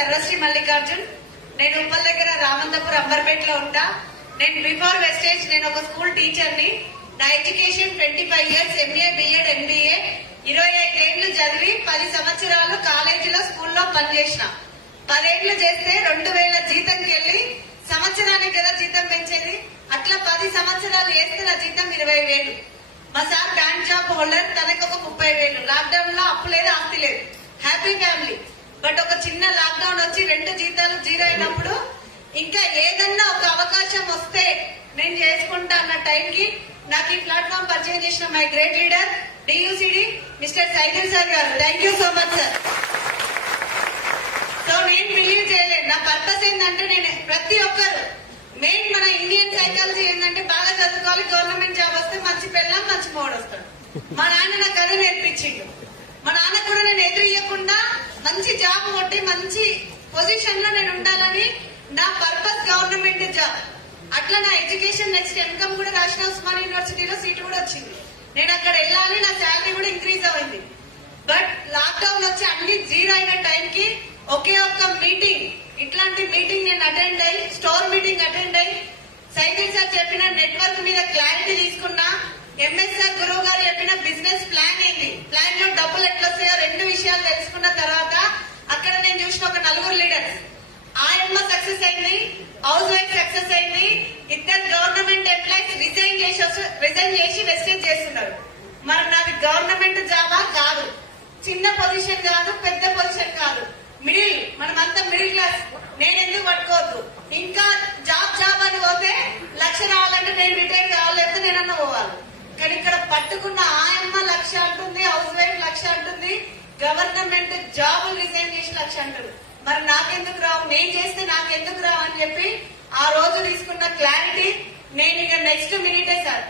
సర్వశ్రీ మల్లికార్జున్. నేను ఉప్పల్ దగ్గర రామంతపూర్ అంబర్పేటలో ఉంటా. నేను బిఫోర్ వెస్టేజ్ నేను ఒక స్కూల్ టీచర్ని. నా education 25 years, MA, BEd, MBA. 25 ఏళ్లు చదివి 10 సంవత్సరాలు కాలేజీలో స్కూల్లో పనిచేసిన. 10 ఏళ్లు చేస్తే 2000 జీతంకి వెళ్ళి సంవత్సరానికి కదా జీతం పెంచేది. అట్లా 10 సంవత్సరాలు చేస్తే నా జీతం 20,000. మా సార్ బ్యాంక్ జాబ్ హోల్డర్, తనకు ఒక 30,000. లాక్డౌన్ లో అప్పు లేదు, ఆస్తి లేదు, హ్యాపీ ఫ్యామిలీ. బట్ ఒక చిన్న లాక్డౌన్ వచ్చి 2 జీతాలు జీరో అయినప్పుడు ఇంకా ఏదన్నా ఒక అవకాశం వస్తే నేను చేసుకుంటా అన్న టైంకి నాకు ఈ ప్లాట్ఫామ్ పరిచయం చేసిన మై గ్రేట్ లీడర్ డియూసిడి మిస్టర్ సైదల్ సార్ గారు. Thank you so much sir. So నేను బిలీవ్ చేయలేదు. నా పర్పస్ ఏంటంటే నేను ప్రతి ఒక్కరు మెయిన్ మన ఇండియన్ సైకాలజీ ఏంటంటే బాగా చదువుకోవాలి, గవర్నమెంట్ జాబ్ వస్తే మంచి పెళ్ళాం మంచి మోడ్ వస్తాడు. మా నాన్న నాకు అదే నేర్పించిండు. మా నాన్న కూడా నేను ఎదురియకుండా మంచి జాబ్ కొట్టి మంచి పొజిషన్ లో నేను ఉండాలని నా పర్పస్ గవర్నమెంట్ జాబ్. అట్లా నా ఎడ్యుకేషన్ నెక్స్ట్ ఎంకమ్ కూడా రాసిన ఉస్మాన్ యూనివర్సిటీలో సీట్ కూడా వచ్చింది. నేను అక్కడ వెళ్ళాలి, నా శాలరీ కూడా ఇంక్రీజ్ అయింది. బట్ లాక్డౌన్ వచ్చి అన్ని జీరో అయిన టైంకి ఒకే ఒక్క మీటింగ్, ఇట్లాంటి మీటింగ్ నేను అటెండ్ అయ్యి, స్టోర్ మీటింగ్ అటెండ్ అయ్యి సైకిల్ సార్ చెప్పిన నెట్వర్క్ మీద క్లారిటీ తీసుకున్నా. ఎంఎస్ఆర్ గురువు గారు చెప్పిన బిజినెస్ ప్లాన్ ఏంటి, ప్లాన్ లో డబ్బులు ఎట్లా వస్తాయో 2 విషయాలు తెలుసుకున్న తర్వాత అక్కడ నేను చూసిన ఒక 4 లీడర్స్. ఆయమ్మ సక్సెస్ అయింది, హౌస్ వైఫ్ సక్సెస్ అయింది, 2 గవర్నమెంట్ ఎంప్లాయీస్ రిజైన్ చేసి వెస్టేజ్ చేస్తున్నారు. మరి నాది గవర్నమెంట్ జాబా కాదు, చిన్న పొజిషన్ కాదు, పెద్ద పొజిషన్ కాదు, మిడిల్. మనమంతా మిడిల్ క్లాస్. నేను ఎందుకు పట్టుకోవద్దు? ఇంకా జాబ్ అని పోతే 1,00,000 రావాలంటే నేను రిటైర్ కావాలంటే నేనన్నా పోవాలి. కానీ ఇక్కడ పట్టుకున్న ఆయమ్మ 1,00,000 అంటుంది, హౌస్ వైఫ్ 1,00,000 అంటుంది, గవర్నమెంట్ జాబ్ రిజైన్ చేసి 1,00,000 అంటారు. మరి నాకెందుకు రావు, నేను చేస్తే నాకెందుకు రావు అని చెప్పి ఆ రోజు తీసుకున్న క్లారిటీ. నేను ఇక నెక్స్ట్ మినిటే సార్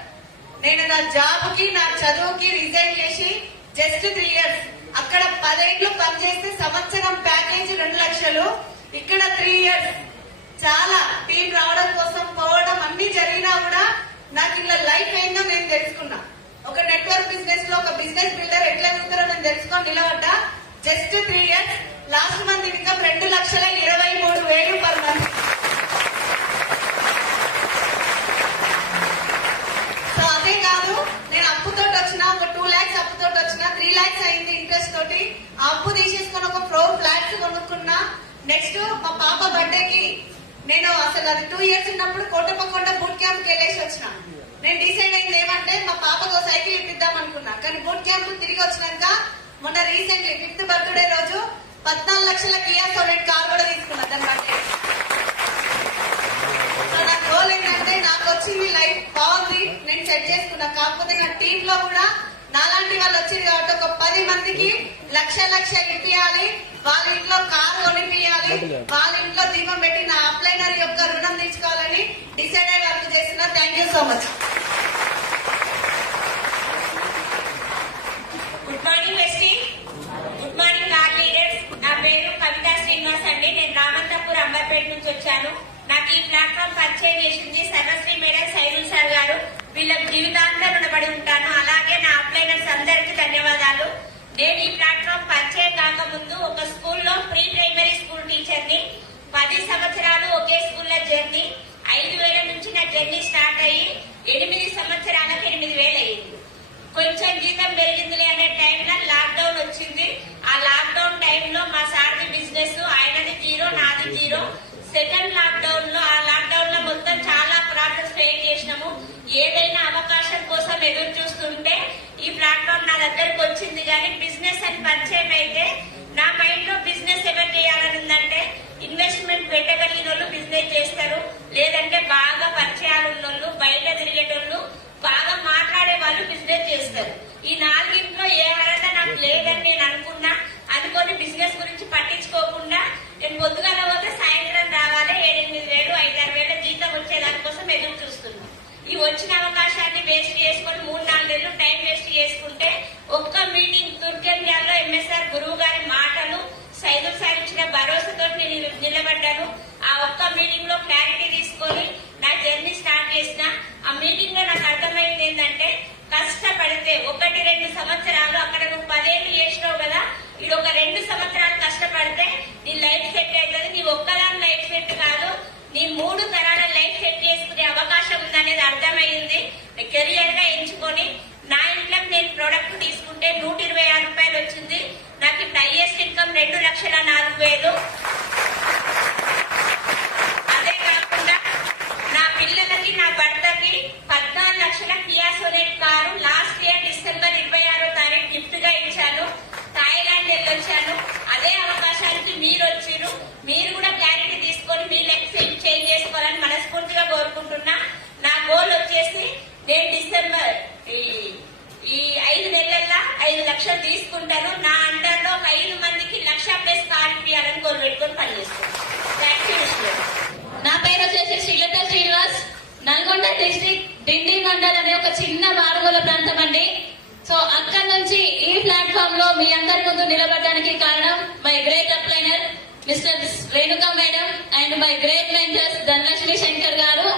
నేను నా జాబ్ కి నా చదువుకి రిజైన్ చేసి జస్ట్ 3 years అక్కడ 10 ఏళ్లు పనిచేస్తే సంవత్సరం ప్యాకేజ్ 2 లక్షలు, ఇక్కడ 3 years చాలా టీం రావడం కోసం పోవడం అన్ని జరిగినా కూడా నాకు ఇలా లైఫ్ ఏందో నేను తెలుసుకున్నా. ఒక నెట్వర్క్ బిజినెస్ లో ఒక బిజినెస్ బిల్డర్ ఎట్లా ఎదుగుతారో నేను తెలుసుకొని నిలబడ్డా. Just 3 years last month income 2,23,000 per month. So అదే కాదు, నేను అప్పుతో వచ్చిన ఒక 2 lakhs అప్పుతో వచ్చిన 3 lakhs అయింది ఇంట్రెస్ట్ తోటి. ఆ అప్పు తీసేసుకుని ఒక 4 flats కొనుక్కున్నా. నెక్స్ట్ మా పాప బర్త్డేకి నేను అసలు అది 2 years ఉన్నప్పుడు కోటపకొండ బూట్ క్యాంప్ కి వెళ్ళేసి వచ్చిన. నేను డిసైడ్ అయింది ఏమంటే మా పాపకు సైకిల్ ఇప్పిద్దాం అనుకున్నా. కానీ బూట్ క్యాంప్ తిరిగి వచ్చినాక మొన్న రీసెంట్లీ 5th బర్త్డే రోజు 14 లక్షల కియా సోనెట్ కార్ కూడా తీసుకున్నా దాని బర్త్డే. సో నా గోల్ ఏంటంటే నాకు వచ్చింది లైఫ్ బాగుంది, నేను సెట్ చేసుకున్నా. కాకపోతే నా టీమ్ లో కూడా నాలాంటి వాళ్ళు వచ్చింది కాబట్టి ఒక 10 మందికి 1,00,000 ఇప్పియాలి, వాళ్ళ ఇంట్లో కారు కొనిపియాలి, వాళ్ళ ఇంట్లో దీపం పెట్టి నా అప్లైనర్ యొక్క రుణం తీసుకోవాలని డిసైడ్ అయ్యి వర్క్ చేస్తున్నా. Thank you so much. Good morning వెస్టీ, good morning నా లీడర్స్. నా పేరు కవితా శ్రీనివాస్ అండి. నేను రామంతపూర్ అంబర్పేట నుంచి వచ్చాను. నాకు ఈ ప్లాట్ఫామ్ పరిచయం చేసింది సర్వశ్రీ మేడం సైదుల్ సార్ గారు. వీళ్ళకి జీవితాంతం రుణపడి ఉంటాను. అలాగే నా అప్లైనర్స్ అందరికీ ధన్యవాదాలు. నేను ఈ ప్లాట్ఫామ్ పరిచయం కాకముందు ఒక స్కూల్లో ప్రీ ప్రైమరీ స్కూల్ టీచర్ని. 10 సంవత్సరాలు ఒకే స్కూల్లో జర్నీ. 5,000 నుంచి నా జర్నీ స్టార్ట్ అయ్యి 8 సంవత్సరాలకు 8,000 అయ్యింది. కొంచెం జీతం పెరిగిందిలే అనే టైంలో లాక్డౌన్ వచ్చింది. ఆ లాక్డౌన్ టైంలో మా సార్ది బిజినెస్, ఆయనది 0, నాది 0. సెకండ్ లాక్డౌన్ లో, ఆ లాక్డౌన్ లో మొత్తం చాలా ప్రాబ్లమ్స్ ఫేస్ చేసినాము. ఏదైనా అవకాశం కోసం ఎదురు చూస్తుంటే ఈ ప్లాట్ఫామ్ నా దగ్గరకు వచ్చింది. కానీ బిజినెస్ అని పరిచయం అయితే నా మైండ్ లో బిజినెస్ ఎవరు చేయాలని ఉందంటే ఇన్వెస్ట్మెంట్ పెట్టగలిగిన వాళ్ళు బిజినెస్ చేస్తారు, లేదంటే బాగా పరిచయాలు ఉన్నోళ్ళు, బయట తిరిగేటోళ్ళు, బాగా మాట్లాడే వాళ్ళు బిజినెస్ చేస్తారు. ఈ 4 ఏ అర్హత నాకు లేదని నేను అనుకొని బిజినెస్ గురించి పట్టించుకోకుండా నేను పొద్దుగాల పోతే సాయంత్రం రావాలి, 7,000, 5,000 జీతం వచ్చే దానికోసం ఎదురు చూస్తున్నాను. ఈ వచ్చిన అవకాశాన్ని వేస్ట్ చేసుకుని 3-4 నెలలు టైం వేస్ట్ చేసుకుంటే ఒక్క మీటింగ్ తుర్కెండియాలో ఎంఎస్ఆర్ గురువు గారి మాటలు, సైదుల్ సార్ ఇచ్చిన భరోసాతో నేను నిలబడ్డాను. ఆ ఒక్క మీటింగ్ లో క్లారిటీ తీసుకొని నా జర్నీ స్టార్ట్ చేసిన. ఆ మీటింగ్ లో నాకు అర్థమైంది ఏంటంటే కష్టపడితే 1-2 సంవత్సరాలు, అక్కడ నువ్వు 10 ఏళ్ళు చేసినావు కదా, ఇది ఒక 2 సంవత్సరాలు కష్టపడితే నీ లైఫ్ సెట్ నీ ఒక్కదాని లైఫ్ సెట్ కాదు, నీ 3 తరాల లైఫ్ సెట్ చేసుకునే అవకాశం ఉందనేది అర్థమైంది. కెరియర్ గా ఎంచుకొని నా ఇంట్లోకి నేను ప్రొడక్ట్ తీసుకుంటే 126 రూపాయలు వచ్చింది. నాకు ఇప్పుడు హైయెస్ట్ ఇన్కమ్ 2,04,000. అదే కాకుండా నా పిల్లలకి నా భర్తకి 14 లక్షల Kia Sonet car last year December 26వ తారీఖు గిఫ్ట్ గా ఇచ్చాను. థాయిలాండ్ వెళ్ళొచ్చాను. అదే అవకాశానికి మీరు వచ్చిరు. మీరు కూడా క్లారిటీ తీసుకొని మీ లైఫ్ చేంజ్ చేసుకోవాలని మనస్ఫూర్తిగా కోరుకుంటున్నా. నా గోల్ వచ్చేసి నేను డిసెంబర్ ఈ 5 నెలల్లో 5 లక్షలు తీసుకుంటాను. నా అండర్ లో ఒక 5 మందికి 1,00,000+ కార్ ఇప్పించాలని గోల్ పెట్టుకొని పనిచేస్తాను. Thank you. నా పేరు వచ్చేసి శ్రీలత శ్రీనివాస్. నల్గొండ డిస్ట్రిక్ట్ డిండి మండల్ అనే ఒక చిన్న మారుమూల ప్రాంతం అండి. సో అక్కడ నుంచి ఈ ప్లాట్ఫామ్ లో మీ అందరి ముందు నిలబడడానికి కారణం my great upliner mister Renuka madam and my great mentors Dhanalakshmi Shankar గారు.